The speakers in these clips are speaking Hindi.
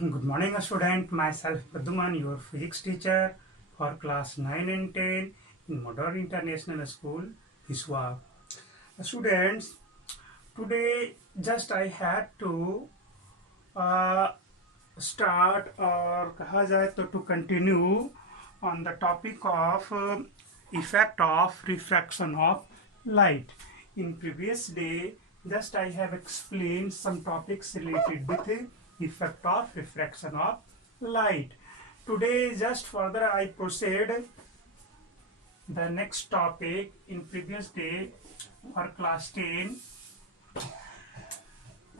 Good morning, student. Myself Praduman, your physics teacher for class 9 and 10 in Modern International School, Hiswa. Students, today just I had to uh, start or कहा जाए तो to continue on the topic of effect of refraction of light. In previous day, just I have explained some topics related with effect of refraction of light. Today, just further I proceed the next topic. In previous day for class 10,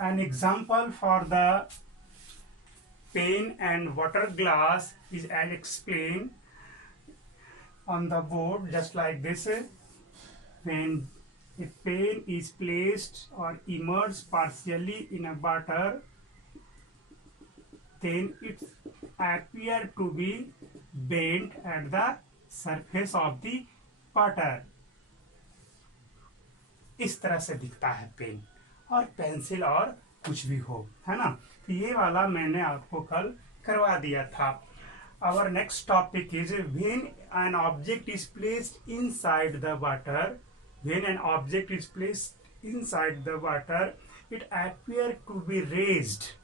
an example for the pen and water glass is as explained on the board, just like this. When a pen is placed or immersed partially in a water, then it appear to be bent at the surface of the water. इस तरह से दिखता है पेन और पेंसिल और कुछ भी हो, है ना। तो ये वाला मैंने आपको कल करवा दिया था. Our next topic is when an object is placed inside the water. When an object is placed inside the water, it appear to be raised.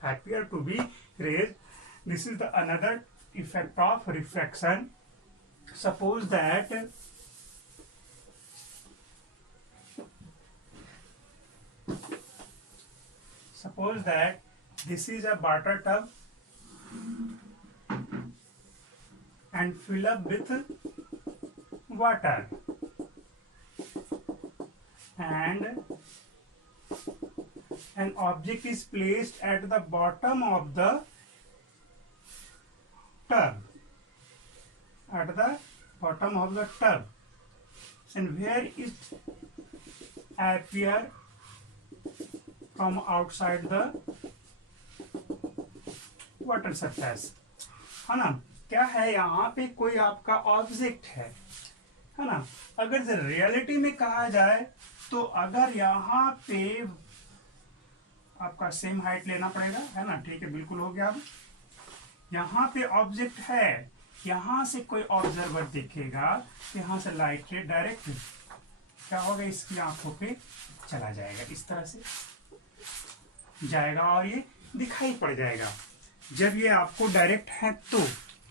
Appear to be raised. This is the another effect of refraction. Suppose that this is a water tub and fill up with water, and an object is placed at the bottom of the tub, and where it appear from outside the water surface, है ना। क्या है, यहाँ पे कोई आपका ऑब्जेक्ट है ना। अगर रियलिटी में कहा जाए तो अगर यहाँ पे आपका सेम हाइट लेना पड़ेगा, है ना। ठीक है, बिल्कुल हो गया। अब यहाँ पे ऑब्जेक्ट है, यहाँ से कोई ऑब्जर्वर देखेगा, यहाँ से लाइट रे डायरेक्ट क्या होगा, इसकी आंखों पे चला जाएगा, इस तरह से जाएगा और ये दिखाई पड़ जाएगा। जब ये आपको डायरेक्ट है तो,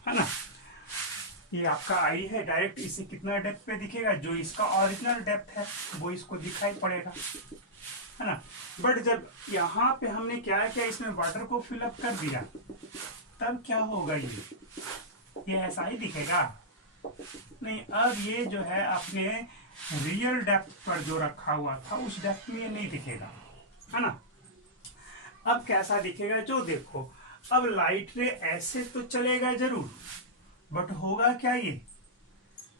है ना, ये आपका आई है डायरेक्ट, इसे कितना डेप्थ पे दिखेगा, जो इसका ओरिजिनल डेप्थ है वो इसको दिखाई पड़ेगा, है ना। बट जब यहाँ पे हमने क्या किया, इसमें वाटर को फिलअप कर दिया, तब क्या होगा, ये ऐसा ही दिखेगा नहीं। अब ये जो है अपने रियल डेप्थ पर जो रखा हुआ था उस डेप्थ में ये नहीं दिखेगा, है ना। अब कैसा दिखेगा, जो देखो, अब लाइट रे ऐसे तो चलेगा जरूर, बट होगा क्या, ये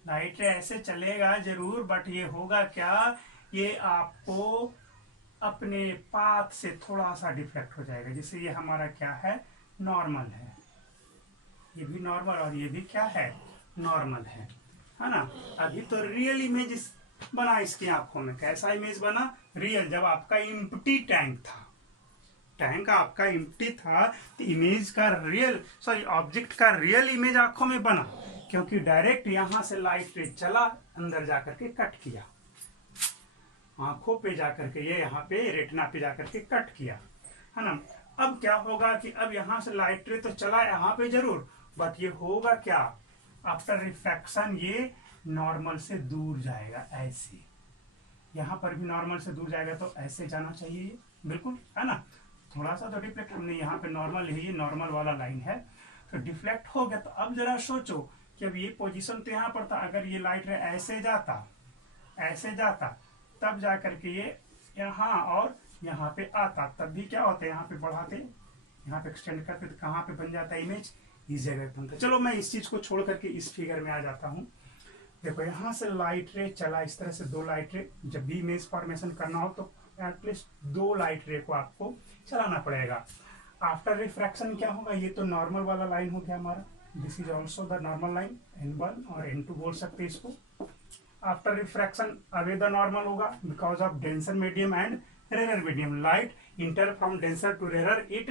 लाइट रे ऐसे चलेगा जरूर, बट ये होगा क्या, ये आपको अपने पाथ से थोड़ा सा डिफ्लेक्ट हो जाएगा। जैसे ये हमारा क्या है, नॉर्मल है, ये भी नॉर्मल और ये भी क्या है, नॉर्मल है ना। अभी तो रियल इमेज बना इसकी आंखों में। कैसा इमेज बना, रियल। जब आपका इम्प्टी टैंक था, टैंक आपका इम्प्टी था, तो इमेज का रियल, सॉरी ऑब्जेक्ट का रियल इमेज आंखों में बना, क्योंकि डायरेक्ट यहां से लाइट रे चला, अंदर जाकर के कट किया, आंखों पे जाकर के, ये यहाँ पे रेटिना पे जाकर के कट किया, है ना। अब क्या होगा कि अब यहाँ से लाइट रे तो चला यहाँ पे जरूर, बट ये होगा क्या, आफ्टर रिफ्रैक्शन ये नॉर्मल से दूर जाएगा, ऐसे यहाँ पर भी नॉर्मल से दूर जाएगा, तो ऐसे जाना चाहिए, बिल्कुल, है ना। थोड़ा सा तो डिफ्लेक्ट, हमने यहाँ पे नॉर्मल है, ये नॉर्मल वाला लाइन है, तो डिफ्लेक्ट हो गया। तो अब जरा सोचो कि अब ये पोजीशन तो यहाँ पर था, अगर ये लाइट रे ऐसे जाता तब जाकर के ये यहाँ और यहाँ पे आता, तब भी क्या होता है, यहाँ पे बढ़ाते, यहाँ पे एक्सटेंड करते, तो कहाँ पे बन जाता है इमेज, इस जगह पे बनता। चलो मैं इस चीज को छोड़ करके इस फिगर में आ जाता हूँ। देखो, यहाँ से लाइट रे चला, इस तरह से दो लाइट रे, जब भी इमेज फॉर्मेशन करना हो तो एटलीस्ट दो लाइट रे को आपको चलाना पड़ेगा। आफ्टर रिफ्रैक्शन क्या होगा, ये तो नॉर्मल वाला लाइन हो गया हमारा, this is also the normal line, N1 और N2 बोल सकते हैं इसको। After refraction away the normal होगा because of denser medium and rare medium, light enter from denser to rare, it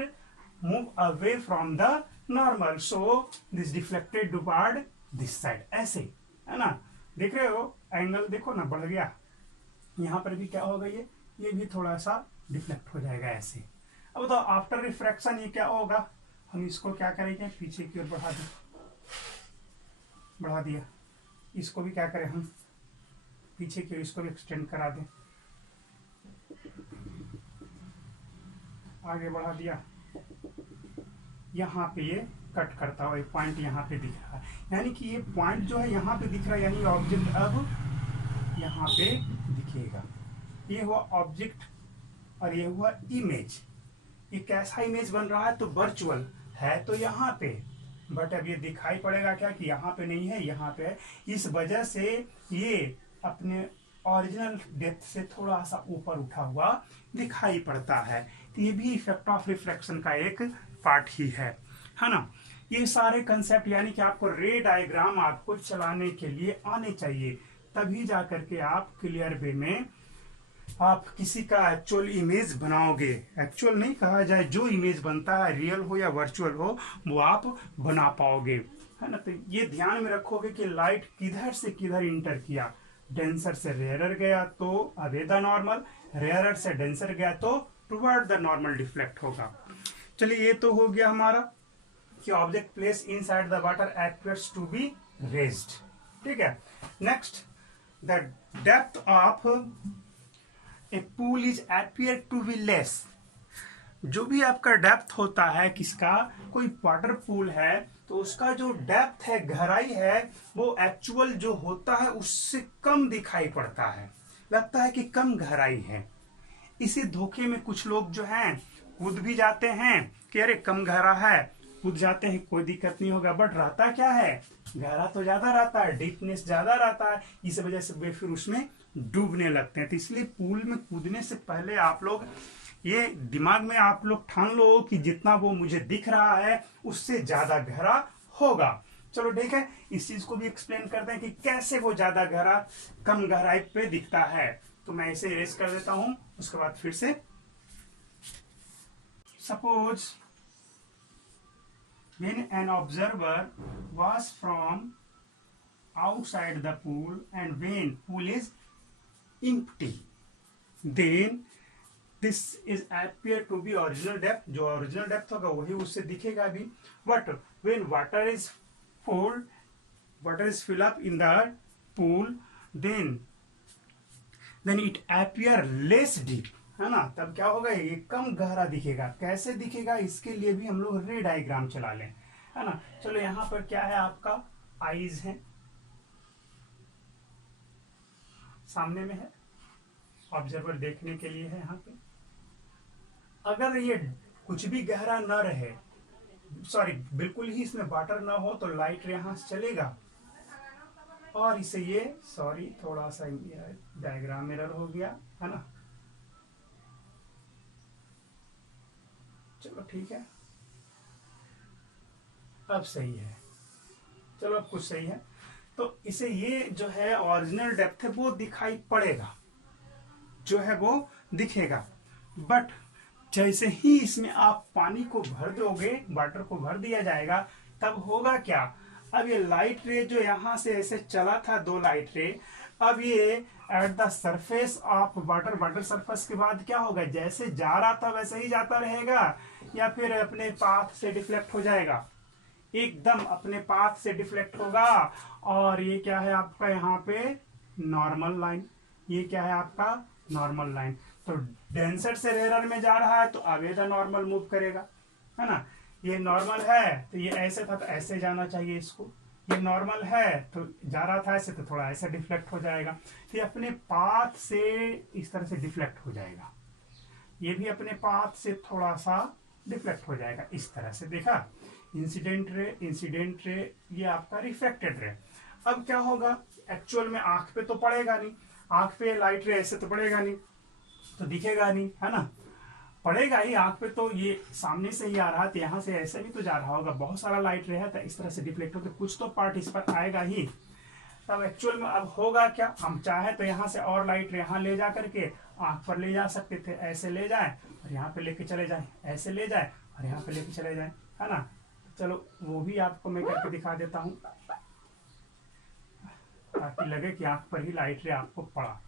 move away from the normal, so this deflected toward this side, ऐसे, है ना। देख रहे हो एंगल, देखो ना बढ़ गया। यहाँ पर भी क्या होगा, ये भी थोड़ा सा डिफ्लेक्ट हो जाएगा ऐसे। अब बताओ आफ्टर रिफ्रैक्शन ये क्या होगा, हम इसको क्या करेंगे, पीछे की ओर बढ़ा दिया। इसको भी क्या करें हम, पीछे की ओर इसको भी एक्सटेंड करा दें, आगे बढ़ा दिया। यहाँ पे ये कट करता हुआ एक पॉइंट यहाँ पे दिख रहा है, यानी कि ये पॉइंट जो है यहाँ पे दिख रहा है, यानी ऑब्जेक्ट अब यहाँ पे दिखेगा। ये हुआ ऑब्जेक्ट और ये हुआ इमेज। ये कैसा इमेज बन रहा है, तो वर्चुअल है तो यहाँ पे, बट अब ये दिखाई पड़ेगा क्या कि यहाँ पे नहीं है, यहाँ पे है। इस वजह से ये अपने ओरिजिनल डेप्थ से थोड़ा सा ऊपर उठा हुआ दिखाई पड़ता है। तो ये भी इफेक्ट ऑफ रिफ्लेक्शन का एक पार्ट ही है ना। ये सारे कंसेप्ट यानी कि आपको रे डायग्राम आपको चलाने के लिए आने चाहिए, तभी जाकर के आप क्लियर वे में आप किसी का एक्चुअल इमेज बनाओगे। एक्चुअल नहीं कहा जाए, जो इमेज बनता है रियल हो या वर्चुअल हो वो आप बना पाओगे, है ना। तो ये ध्यान में रखोगे कि लाइट किधर से किधर इंटर किया, डेंसर से रेयरर गया तो अवे द नॉर्मल, रेयरर से डेंसर गया तो टुवर्ड द नॉर्मल डिफ्लेक्ट होगा। चलिए ये तो हो गया हमारा कि object place inside the water appears to be raised, ठीक है। Next, the depth of a pool is appear to be less. जो भी आपका डेप्थ होता है किसका, कोई वाटर पूल है तो उसका जो डेप्थ है, गहराई है, वो एक्चुअल जो होता है उससे कम दिखाई पड़ता है, लगता है कि कम गहराई है। इसी धोखे में कुछ लोग जो हैं कूद भी जाते हैं कि अरे कम गहरा है, कूद जाते हैं कोई दिक्कत नहीं होगा, बट रहता क्या है, गहरा तो ज्यादा रहता है, डीपनेस ज्यादा रहता है, इस वजह से वे फिर उसमें डूबने लगते हैं। तो इसलिए पूल में कूदने से पहले आप लोग ये दिमाग में आप लोग ठान लो कि जितना वो मुझे दिख रहा है उससे ज्यादा गहरा होगा। चलो ठीक है, इस चीज को भी एक्सप्लेन करते हैं कि कैसे वो ज्यादा गहरा कम गहराई पे दिखता है। तो मैं इसे इरेज कर देता हूं, उसके बाद फिर से। Suppose when an observer was from outside the pool and when pool is empty, then this is appear to be original depth, जो original depth होगा वही उससे दिखेगा भी। But when water is fill up in the pool, then it appear less deep, है ना। तब क्या होगा, ये कम गहरा दिखेगा। कैसे दिखेगा, इसके लिए भी हम लोग रे डायग्राम चला लें, है ना। चलो यहाँ पर क्या है, आपका आईज है, सामने में है, ऑब्जर्वर देखने के लिए है। यहाँ पे अगर ये कुछ भी गहरा न रहे, सॉरी बिल्कुल ही इसमें वाटर ना हो, तो लाइट यहाँ से चलेगा और इसे ये, सॉरी थोड़ा सा डायग्राम एरर हो गया, है ना। चलो ठीक है, अब सही है, चलो अब कुछ सही है। तो इसे ये जो है ओरिजिनल डेप्थ है वो दिखाई पड़ेगा, जो है वो दिखेगा। बट जैसे ही इसमें आप पानी को भर दोगे, वाटर को भर दिया जाएगा, तब होगा क्या, अब ये लाइट रे जो यहाँ से ऐसे चला था, दो लाइट रे, अब ये at the surface of water surface के बाद क्या होगा, जैसे जा रहा था वैसे ही जाता रहेगा या फिर अपने पाथ से डिफ्लेक्ट हो जाएगा, एकदम अपने पाथ से डिफ्लेक्ट होगा। और ये क्या है आपका यहाँ पे नॉर्मल लाइन, ये क्या है आपका नॉर्मल लाइन। तो डेंसर से रेयरर में जा रहा है तो अवे द नॉर्मल मूव करेगा, है ना। ये नॉर्मल है तो ये ऐसे था तो ऐसे जाना चाहिए इसको, ये नॉर्मल है तो जा रहा था ऐसे तो थोड़ा ऐसे डिफ्लेक्ट हो जाएगा। तो ये अपने पाथ से इस तरह से डिफ्लेक्ट हो जाएगा, ये भी अपने पाथ से थोड़ा सा डिफ्लेक्ट हो जाएगा इस तरह से। देखा, इंसिडेंट रे ये आपका रिफ्लेक्टेड रे। अब क्या होगा, एक्चुअल में आंख पे तो पड़ेगा नहीं, आंख पे लाइट रे ऐसे तो पड़ेगा नहीं, तो दिखेगा नहीं, है ना। पड़ेगा ही आंख पे, तो ये सामने से ही आ रहा है तो यहाँ से ऐसे भी तो जा रहा होगा, बहुत सारा लाइट रे है तो इस तरह से डिफ्लेक्ट होकर कुछ तो पार्ट इस पर आएगा ही। तब एक्चुअल में अब होगा क्या, हम चाहे तो यहाँ से और लाइट रे यहाँ ले जा करके आंख पर ले जा सकते थे, ऐसे ले जाए और यहाँ पे लेके चले जाए, ऐसे ले जाए और यहाँ पे लेके चले जाए, है ना। चलो वो भी आपको मैं करके दिखा देता हूँ ताकि लगे कि आंख पर ही लाइट रे आपको पड़ा।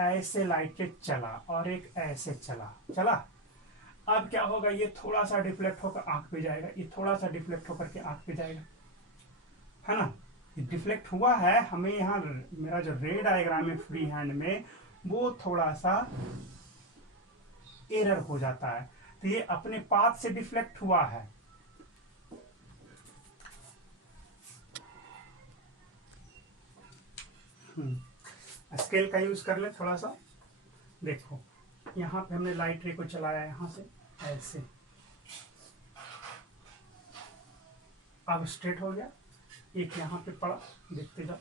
ऐसे लाइट रे चला और एक ऐसे चला। अब क्या होगा, ये थोड़ा सा डिफ्लेक्ट होकर आंख पे जाएगा, ये थोड़ा सा डिफ्लेक्ट होकर के आंख पे जाएगा, है ना। ये डिफ्लेक्ट हुआ है, हमें यहाँ मेरा जो रे डायग्राम है फ्री हैंड में वो थोड़ा सा एरर हो जाता है, तो ये अपने पाथ से डिफ्लेक्ट हुआ है। स्केल का यूज कर ले थोड़ा सा। देखो यहाँ पे हमने लाइट रे को चलाया यहाँ से ऐसे, अब स्ट्रेट हो गया, एक यहाँ पे पड़ा, देखते जाओ।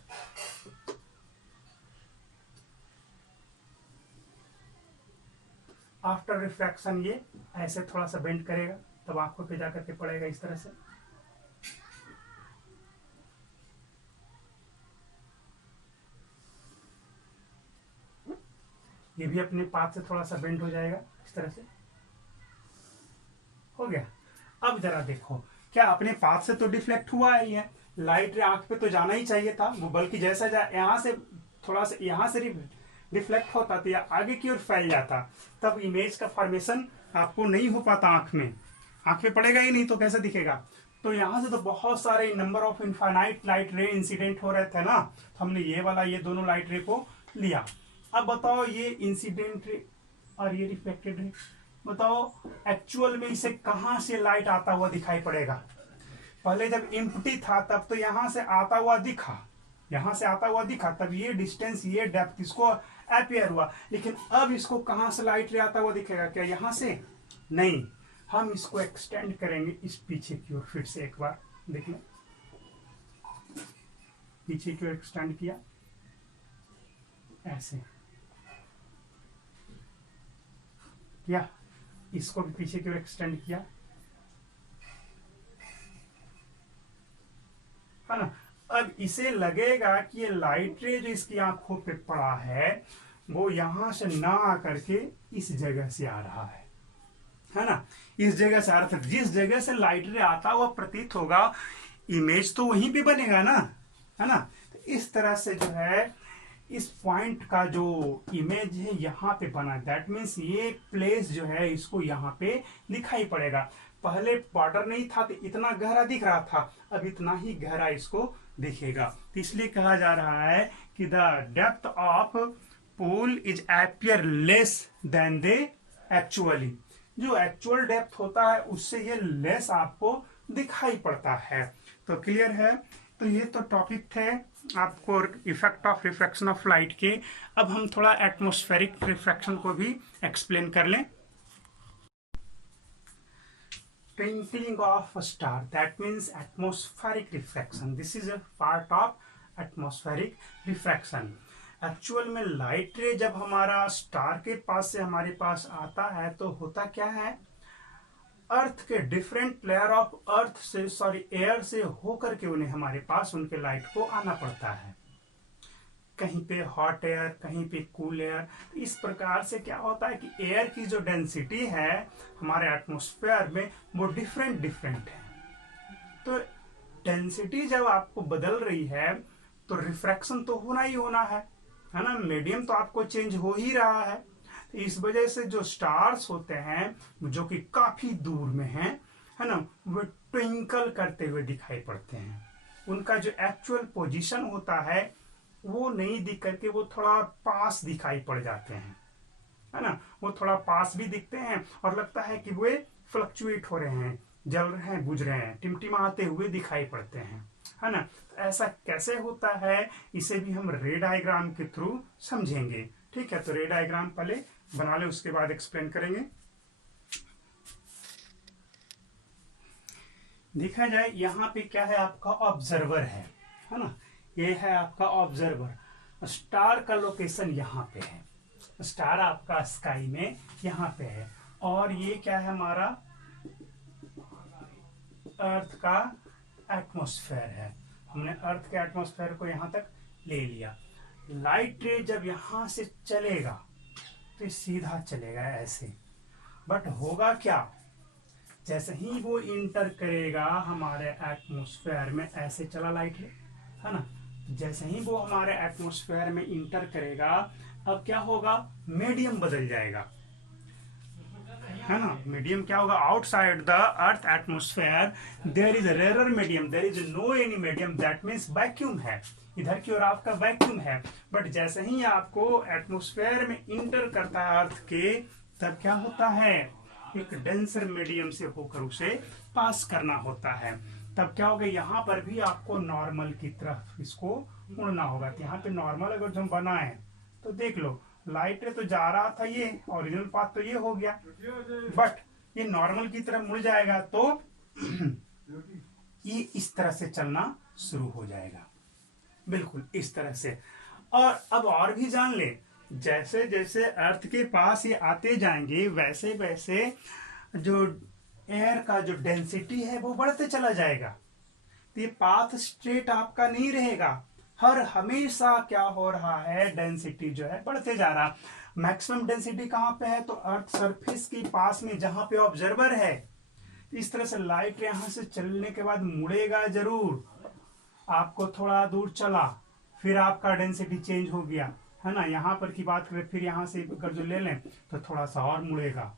आफ्टर रिफ्रैक्शन ये ऐसे थोड़ा सा बेंड करेगा, तब आंखों पे जाकर के पड़ेगा इस तरह से। ये भी अपने पाथ से थोड़ा सा बेंड हो जाएगा इस तरह से, हो गया। अब जरा देखो, क्या अपने पाथ से तो डिफ्लेक्ट हुआ ही है, लाइट रे आंख पे तो जाना ही चाहिए था वो, बल्कि जैसा यहाँ से थोड़ा सा यहाँ से डिफ्लेक्ट होता तो या आगे की ओर फैल जाता, तब इमेज का फॉर्मेशन आपको नहीं हो पाता, आंख पे पड़ेगा ही नहीं तो कैसे दिखेगा। तो यहाँ से तो बहुत सारे number of infinite light ray incident हो रहे थे ना, तो हमने ये वाला ये दोनों लाइट रे को लिया। अब बताओ ये इंसिडेंट रे और ये रिफ्लेक्टेड रे, बताओ एक्चुअल में इसे कहां से लाइट आता हुआ दिखाई पड़ेगा। पहले जब एम्प्टी था तब तो यहां से आता हुआ दिखा, यहां से आता हुआ दिखा, तब ये डिस्टेंस ये डेप्थ इसको अपीयर हुआ, लेकिन अब इसको कहां से लाइट रे आता हुआ दिखेगा, क्या यहां से? नहीं, हम इसको एक्सटेंड करेंगे इस पीछे की ओर, फिर से एक बार देखिए, पीछे की ओर एक्सटेंड किया ऐसे किया, इसको भी पीछे की ओर एक्सटेंड किया, है ना। अब इसे लगेगा कि ये लाइट रे जो इसकी आंखों पे पड़ा है वो यहां से ना आकर के इस जगह से आ रहा है ना, इस जगह से आ रहा था। जिस जगह से लाइट रे आता हुआ प्रतीत होगा, इमेज तो वहीं पे बनेगा ना, है ना। तो इस तरह से जो है इस पॉइंट का जो इमेज है यहाँ पे बना, दैट मीन्स ये प्लेस जो है इसको यहाँ पे दिखाई पड़ेगा। पहले बॉर्डर नहीं था तो इतना गहरा दिख रहा था, अब इतना ही गहरा इसको दिखेगा। तो इसलिए कहा जा रहा है कि the depth of pool is appear less than they actually, जो एक्चुअल डेप्थ होता है उससे ये लेस आपको दिखाई पड़ता है। तो क्लियर है। तो ये तो टॉपिक थे आपको effect of refraction of light के। अब हम थोड़ा एटमॉस्फेरिक रिफ्रैक्शन को भी एक्सप्लेन कर लें। Twinkling of star, that means atmospheric refraction, this is a part of atmospheric refraction. Actual में लाइट रे जब हमारा स्टार के पास से हमारे पास आता है तो होता क्या है, अर्थ के डिफरेंट लेयर ऑफ अर्थ से एयर से होकर के उन्हें हमारे पास उनके लाइट को आना पड़ता है। कहीं पे हॉट एयर, कहीं पे कूल एयर। इस प्रकार से क्या होता है कि एयर की जो डेंसिटी है हमारे एटमॉस्फेयर में वो डिफरेंट है। तो डेंसिटी जब आपको बदल रही है तो रिफ्रैक्शन तो होना ही होना है ना, मीडियम तो आपको चेंज हो ही रहा है। इस वजह से जो स्टार्स होते हैं जो कि काफी दूर में हैं, है ना, वो ट्विंकल करते हुए दिखाई पड़ते हैं। उनका जो एक्चुअल पोजीशन होता है वो नहीं दिख करके वो थोड़ा पास दिखाई पड़ जाते हैं, है ना। वो थोड़ा पास भी दिखते हैं और लगता है कि वे फ्लक्चुएट हो रहे हैं, जल रहे हैं, बुझ रहे हैं, टिमटिमाते हुए दिखाई पड़ते हैं, है ना। तो ऐसा कैसे होता है इसे भी हम रे डायग्राम के थ्रू समझेंगे। ठीक है, तो रे डायग्राम पहले बना ले, उसके बाद एक्सप्लेन करेंगे। देखा जाए यहाँ पे क्या है, आपका ऑब्जर्वर है ना, ये है आपका ऑब्जर्वर। स्टार का लोकेशन यहाँ पे है, स्टार आपका स्काई में यहाँ पे है, और ये क्या है हमारा अर्थ का एटमॉस्फेयर है। हमने अर्थ के एटमॉस्फेयर को यहाँ तक ले लिया। लाइट रे जब यहाँ से चलेगा तो सीधा चलेगा ऐसे, बट होगा क्या, जैसे ही वो इंटर करेगा हमारे एटमॉस्फेयर में, ऐसे चला लाइट है ना, जैसे ही वो हमारे एटमॉस्फेयर में इंटर करेगा, अब क्या होगा, मीडियम बदल जाएगा, है ना। मीडियम क्या होगा, outside the earth atmosphere there is rare medium, there is no any medium, that means vacuum है, इधर की ओर आपका वैक्यूम है। बट जैसे ही आपको एटमॉस्फेयर में इंटर करता है अर्थ के, तब क्या होता है, एक डेंसर मीडियम से होकर उसे पास करना होता है। तब क्या होगा, यहाँ पर भी आपको नॉर्मल की तरफ इसको मुड़ना होगा। तो यहाँ पे नॉर्मल अगर हम बनाए तो देख लो, लाइट तो जा रहा था, ये ओरिजिनल पाथ तो ये हो गया, बट ये नॉर्मल की तरफ मुड़ जाएगा तो ये इस तरह से चलना शुरू हो जाएगा, बिल्कुल इस तरह से। और अब और भी जान ले, जैसे जैसे अर्थ के पास ये आते जाएंगे वैसे वैसे जो एयर का जो डेंसिटी है वो बढ़ते चला जाएगा। तो ये पाथ स्ट्रेट आपका नहीं रहेगा, हर हमेशा क्या हो रहा है, डेंसिटी जो है बढ़ते जा रहा। मैक्सिमम डेंसिटी कहाँ पे है, तो अर्थ सरफेस के पास में जहां पे ऑब्जर्वर है। इस तरह से लाइट यहां से चलने के बाद मुड़ेगा जरूर, आपको थोड़ा दूर चला, फिर आपका डेंसिटी चेंज हो गया, है ना। यहाँ पर की बात करें, फिर यहाँ से अगर जो ले लें तो थोड़ा सा और मुड़ेगा,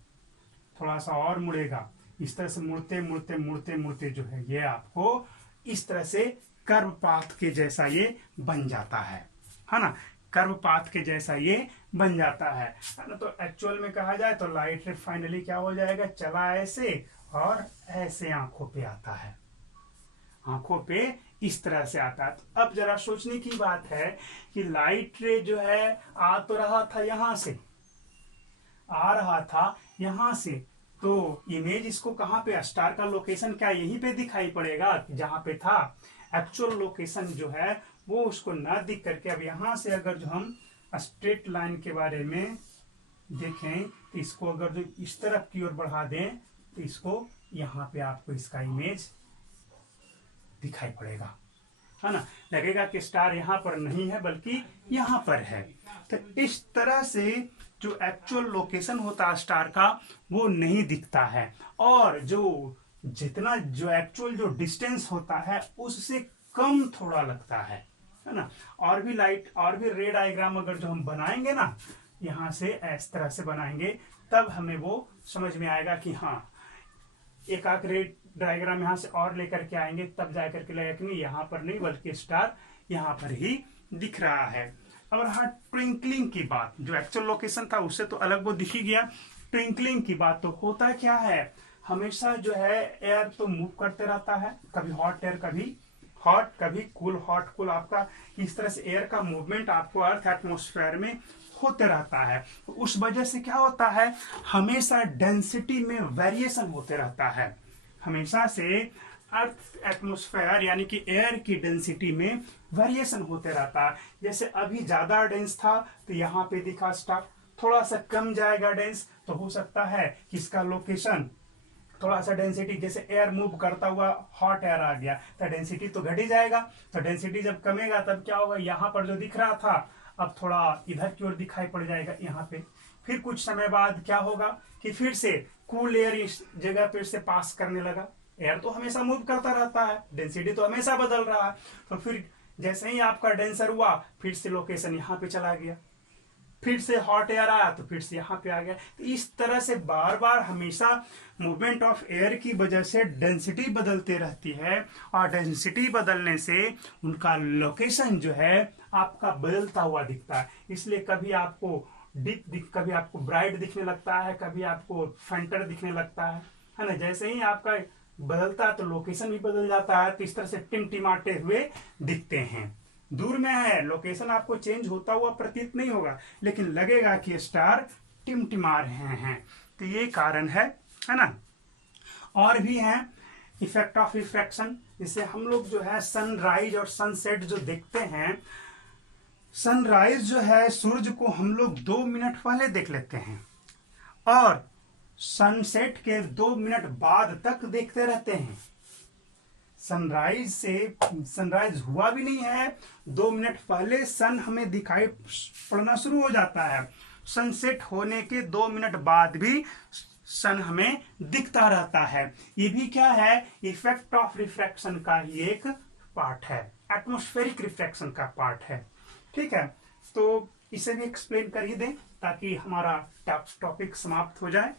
थोड़ा सा और मुड़ेगा, इस तरह से मुड़ते मुड़ते मुड़ते मुड़ते जो है ये आपको इस तरह से कर्व पाथ के जैसा ये बन जाता है ना, कर्व पाथ के जैसा ये बन जाता है ना। तो एक्चुअल में कहा जाए तो लाइट रे फाइनली क्या हो जाएगा, चला ऐसे और ऐसे आंखों पे आता है, आंखों पे इस तरह से आता है। तो अब जरा सोचने की बात है कि लाइट रे जो है आ तो रहा था यहां से, आ रहा था यहां से, तो इमेज इसको कहां पे, स्टार का लोकेशन क्या यहीं पे दिखाई पड़ेगा जहां पे था। एक्चुअल लोकेशन जो है वो उसको ना दिख करके, अब यहां से अगर जो हम स्ट्रेट लाइन के बारे में देखें तो इसको अगर जो इस तरफ की ओर बढ़ा दें तो इसको यहाँ पे आपको इसका इमेज दिखाई पड़ेगा, है ना। लगेगा कि स्टार यहाँ पर नहीं है बल्कि यहाँ पर है। तो इस तरह से जो एक्चुअल लोकेशन होता है स्टार का वो नहीं दिखता है, और जो जितना जो एक्चुअल जो डिस्टेंस होता है उससे कम थोड़ा लगता है ना। और भी लाइट और भी रे डायग्राम अगर जो हम बनाएंगे ना, यहाँ से इस तरह से बनाएंगे, तब हमें वो समझ में आएगा कि हाँ, एक आख रे डायग्राम यहाँ से और लेकर के आएंगे तब जाकर के लगेगा कि नहीं यहाँ पर नहीं बल्कि स्टार यहाँ पर ही दिख रहा है। अब रहा ट्विंकलिंग की बात, जो एक्चुअल लोकेशन था उससे तो अलग वो दिख ही गया। ट्विंकलिंग की बात तो होता क्या है, हमेशा जो है एयर तो मूव करते रहता है, कभी हॉट एयर कभी हॉट कभी कूल, हॉट कूल, आपका इस तरह से एयर का मूवमेंट आपको अर्थ एटमॉस्फेयर में होते रहता है। तो उस वजह से क्या होता है, हमेशा डेंसिटी में वेरिएशन होते रहता है, हमेशा से अर्थ एटमॉस्फेयर यानी कि एयर की डेंसिटी में वेरिएशन होते रहता है। जैसे अभी ज्यादा डेंस था तो यहाँ पे दिखा स्टार, थोड़ा सा कम जाएगा डेंस तो हो सकता है कि इसका लोकेशन थोड़ा सा डेंसिटी, जैसे एयर मूव करता हुआ हॉट एयर आ गया तो डेंसिटी तो घट ही जाएगा। तो डेंसिटी जब कमेगा तब क्या होगा, यहाँ पर जो दिख रहा था अब थोड़ा इधर की ओर दिखाई पड़ जाएगा यहाँ पे। फिर कुछ समय बाद क्या होगा कि फिर से कूल एयर इस जगह पे से पास करने लगा। एयर तो हमेशा मूव करता रहता है, डेंसिटी तो हमेशा बदल रहा है। तो फिर जैसे ही आपका डेंसर हुआ फिर से लोकेशन यहाँ पे चला गया, फिर से हॉट एयर आया तो फिर से यहाँ पे आ गया। तो इस तरह से बार बार हमेशा मूवमेंट ऑफ एयर की वजह से डेंसिटी बदलती रहती है, और डेंसिटी बदलने से उनका लोकेशन जो है आपका बदलता हुआ दिखता है। इसलिए कभी आपको कभी आपको ब्राइट दिखने लगता है, कभी आपको फेंटर दिखने लगता है ना। जैसे ही आपका बदलता है तो लोकेशन भी बदल जाता है। तो इस तरह से टिमटिमाते हुए दिखते हैं। दूर में है, लोकेशन आपको चेंज होता हुआ प्रतीत नहीं होगा, लेकिन लगेगा कि स्टार टिमटिमा रहे हैं। तो ये कारण है ना। और भी है इफेक्ट ऑफ रिफ्रैक्शन, जिससे हम लोग जो है सनराइज और सनसेट जो देखते हैं, सनराइज जो है सूरज को हम लोग 2 मिनट पहले देख लेते हैं और सनसेट के 2 मिनट बाद तक देखते रहते हैं। सनराइज हुआ भी नहीं है, 2 मिनट पहले सन हमें दिखाई पड़ना शुरू हो जाता है। सनसेट होने के 2 मिनट बाद भी सन हमें दिखता रहता है। ये भी क्या है, इफेक्ट ऑफ रिफ्रैक्शन का ही एक पार्ट है, एटमॉस्फेरिक रिफ्रैक्शन का पार्ट है। ठीक है, तो इसे भी एक्सप्लेन कर ही दें ताकि हमारा टॉपिक समाप्त हो जाए।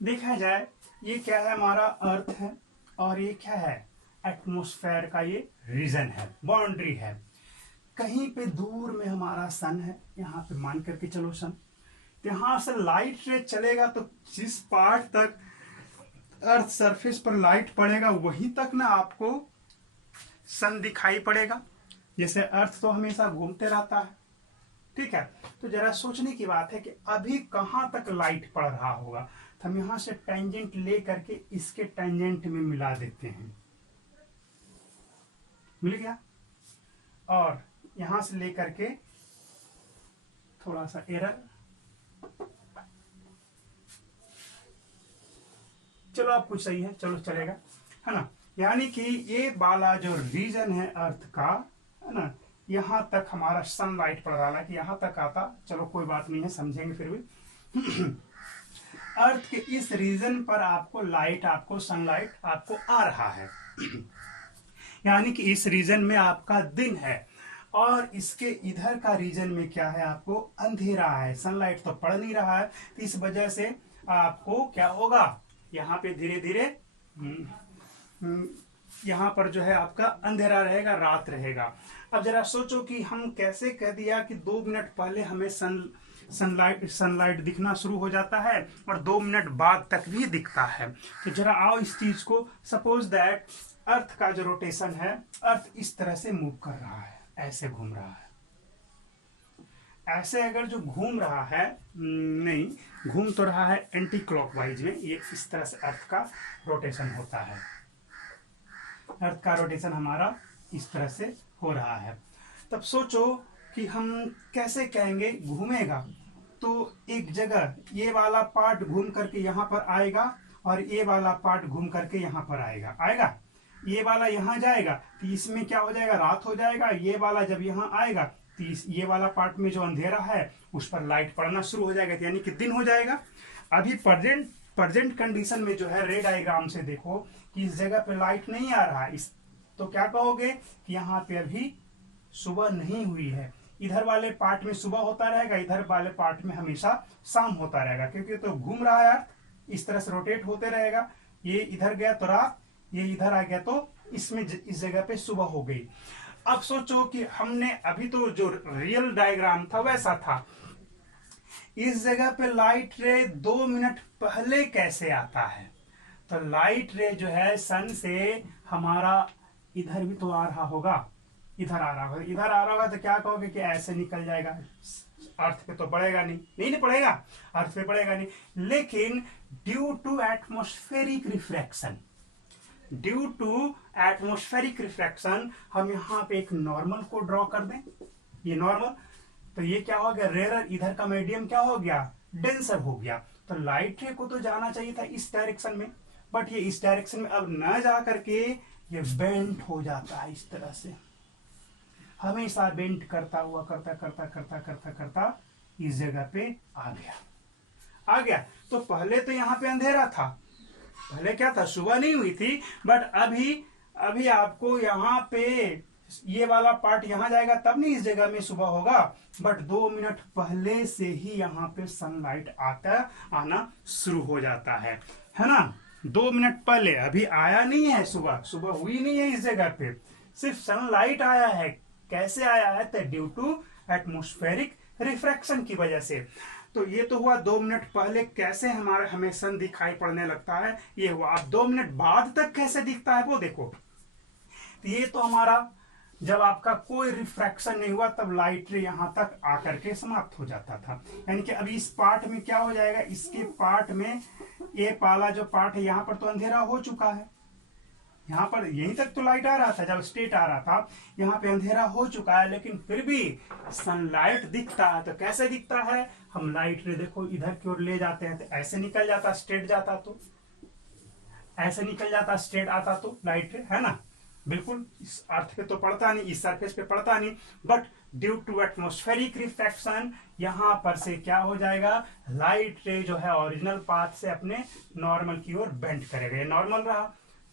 देखा जाए ये क्या है, हमारा अर्थ है और ये क्या है, एटमॉस्फेयर का ये रीजन है, बाउंड्री है। कहीं पे दूर में हमारा सन है, यहाँ पे मान करके चलो सन, यहां से लाइट रे चलेगा तो जिस पार्ट तक अर्थ सरफेस पर लाइट पड़ेगा वहीं तक ना आपको सन दिखाई पड़ेगा। जैसे अर्थ तो हमेशा घूमते रहता है, ठीक है, तो जरा सोचने की बात है कि अभी कहां तक लाइट पड़ रहा होगा। तो हम यहां से टेंजेंट ले करके इसके टेंजेंट में मिला देते हैं, मिल गया, और यहां से लेकर के थोड़ा सा एरर, चलो अब कुछ सही है, चलो चलेगा, है ना। यानी कि ये वाला जो रीजन है अर्थ का, है ना, यहां तक हमारा सनलाइट पड़ रहा है कि यहां तक आता, चलो कोई बात नहीं है, समझेंगे फिर भी। अर्थ के इस रीजन पर आपको लाइट, आपको सनलाइट आपको आ रहा है। यानी कि इस रीजन में आपका दिन है और इसके इधर का रीजन में क्या है, आपको अंधेरा है, सनलाइट तो पड़ नहीं रहा है। तो इस वजह से आपको क्या होगा, यहाँ पे धीरे धीरे यहाँ पर जो है आपका अंधेरा रहेगा, रात रहेगा। अब जरा सोचो कि हम कैसे कह दिया कि 2 मिनट पहले हमें सनलाइट दिखना शुरू हो जाता है और 2 मिनट बाद तक भी दिखता है। तो जरा आओ इस चीज को, सपोज दैट अर्थ का जो रोटेशन है, अर्थ इस तरह से मूव कर रहा है, ऐसे घूम रहा है, ऐसे अगर जो घूम रहा है, नहीं घूम तो रहा है एंटी क्लॉकवाइज में, ये इस तरह से अर्थ का रोटेशन होता है। अर्थ का रोटेशन हमारा इस तरह से हो रहा है। तब सोचो कि हम कैसे कहेंगे घूमेगा, तो एक जगह ये वाला पार्ट घूम करके यहाँ पर आएगा और ये वाला पार्ट घूम करके यहाँ पर आएगा, ये वाला यहाँ जाएगा तो इसमें क्या हो जाएगा, रात हो जाएगा। ये वाला जब यहाँ आएगा तो ये वाला पार्ट में जो अंधेरा है उस पर लाइट पड़ना शुरू हो जाएगा, यानी कि दिन हो जाएगा। अभी प्रेजेंट कंडीशन में जो है, रे डायग्राम से देखो कि इस जगह पे लाइट नहीं आ रहा है, इस तो क्या कहोगे कि यहाँ पे अभी सुबह नहीं हुई है। इधर वाले पार्ट में सुबह होता रहेगा, इधर वाले पार्ट में हमेशा शाम होता रहेगा, क्योंकि तो घूम रहा है, इस तरह से रोटेट होते रहेगा। ये इधर गया तो रात, ये इधर आ गया तो इसमें इस जगह पे सुबह हो गई। अब सोचो कि हमने अभी तो जो रियल डायग्राम था वैसा था, इस जगह पे लाइट रे 2 मिनट पहले कैसे आता है। तो लाइट रे जो है सन से हमारा इधर भी तो आ रहा होगा, इधर आ रहा होगा, इधर आ रहा होगा, तो क्या कहोगे कि ऐसे निकल जाएगा, अर्थ पे तो पड़ेगा नहीं पड़ेगा, अर्थ पे पड़ेगा नहीं। लेकिन ड्यू टू एटमॉस्फेरिक रिफ्रैक्शन हम यहाँ पे एक नॉर्मल को ड्रॉ कर दें, ये नॉर्मल, तो ये क्या हो गया, रेयर, इधर का मीडियम क्या हो गया, डेंसर हो गया। तो लाइट रे को तो जाना चाहिए था इस डायरेक्शन में, बट ये इस डायरेक्शन में अब न जा करके ये बेंट हो जाता है, इस तरह से हमेशा बेंट करता हुआ करता इस जगह पे आ गया। तो पहले तो यहाँ पे अंधेरा था, पहले क्या था, सुबह नहीं हुई थी, बट अभी आपको यहाँ पे ये वाला पार्ट यहाँ जाएगा तब नहीं इस जगह में सुबह होगा, बट 2 मिनट पहले से ही यहाँ पे सनलाइट आना शुरू हो जाता है ना। 2 मिनट पहले, अभी आया नहीं है, सुबह हुई नहीं है इस जगह पे, सिर्फ सनलाइट आया है। कैसे आया है, तो ड्यू टू एटमॉस्फेरिक रिफ्रैक्शन की वजह से। तो ये तो हुआ 2 मिनट पहले कैसे हमें सन दिखाई पड़ने लगता है, ये हुआ। अब 2 मिनट बाद तक कैसे दिखता है वो देखो। तो ये तो हमारा जब आपका कोई रिफ्रैक्शन नहीं हुआ तब लाइट रे यहां तक आकर के समाप्त हो जाता था। यानी कि अभी इस पार्ट में क्या हो जाएगा, इसके पार्ट में ये वाला जो पार्ट है यहाँ पर तो अंधेरा हो चुका है, यहाँ पर यहीं तक तो लाइट आ रहा था जब स्टेट आ रहा था, यहाँ पे अंधेरा हो चुका है, लेकिन फिर भी सनलाइट दिखता है। तो कैसे दिखता है, हम लाइट रे देखो इधर की ओर ले जाते हैं तो ऐसे निकल जाता, स्ट्रेट जाता तो ऐसे निकल जाता, स्ट्रेट आता तो लाइट रे, है ना। बिल्कुल इस अर्थ पे तो पड़ता नहीं, इस सरफेस पे पड़ता नहीं, but due to atmospheric refraction यहाँ पर से क्या हो जाएगा, लाइट रे जो है ओरिजिनल पाथ से अपने नॉर्मल की ओर बेंड करेगा। ये नॉर्मल रहा,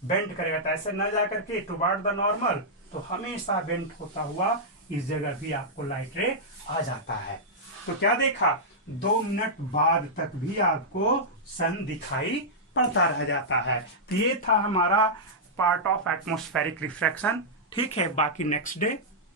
बेंड करेगा तो ऐसे न जा करके टुवार्ड द नॉर्मल, तो हमेशा बेंड होता हुआ इस जगह भी आपको लाइट रे आ जाता है। तो क्या देखा, 2 मिनट बाद तक भी आपको सन दिखाई पड़ता रह जाता है। तो ये था हमारा पार्ट ऑफ एटमॉस्फेरिक रिफ्रैक्शन। ठीक है, बाकी नेक्स्ट डे